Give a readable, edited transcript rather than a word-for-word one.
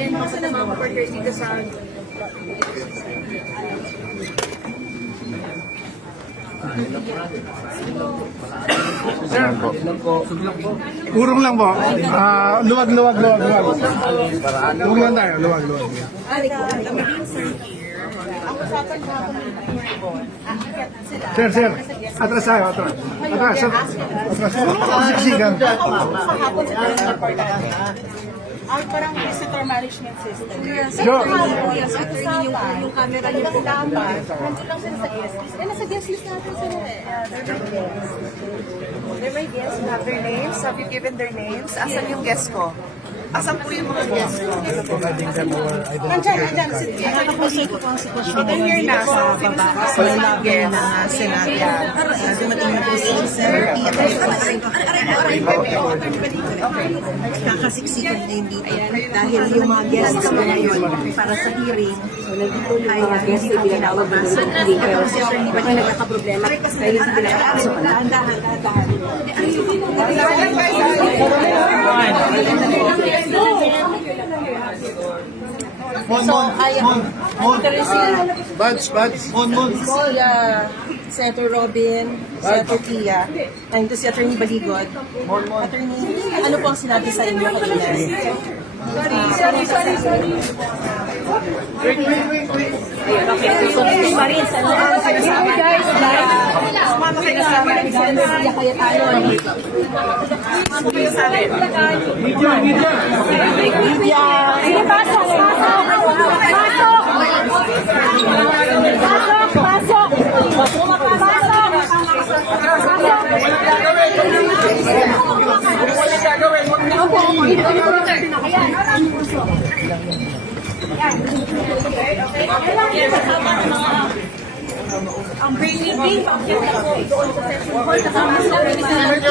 Ayun po sa mga reporter dito sa... Sir, urong lang po. Luwag. Luwag lang tayo, luwag. Sir, atras tayo, atras. Siksikan. Parang visitor management system. Yes, Jo. Yes, attorney, yung camera niyo po. Nandun lang sila sa guest list. Nasa guest list natin sila eh. They're my guests. You have their names? Have you given their names? Asan yung guest ko? Asan po yung mga guest ko? Nandiyan. Nakakapasok po ang sitwasyon. They're here na. So, Sa labi ng Senado. Dumating na po si Sir kakasiksikan na yung dito. Dahil yung mga guests ko ngayon para sa hearing, ay hindi pa pinapabasa. Pero si Sir, hindi pa kayo nagkakaproblema. Dahil hindi pinapabasa. Dahan. Si Senator Robin, Senator Tia, and si Attorney Baligod. Attorney, ano po ang sinabi sa inyo kanina? Sorry. So, Marin, guys, sumama kayo sa amin. Kaya tayo. Sumama kayo sa amin. Media. Sige, pasok. Ang Berlin Day, pagkita ko doon sa session hall, kasama sila Dito,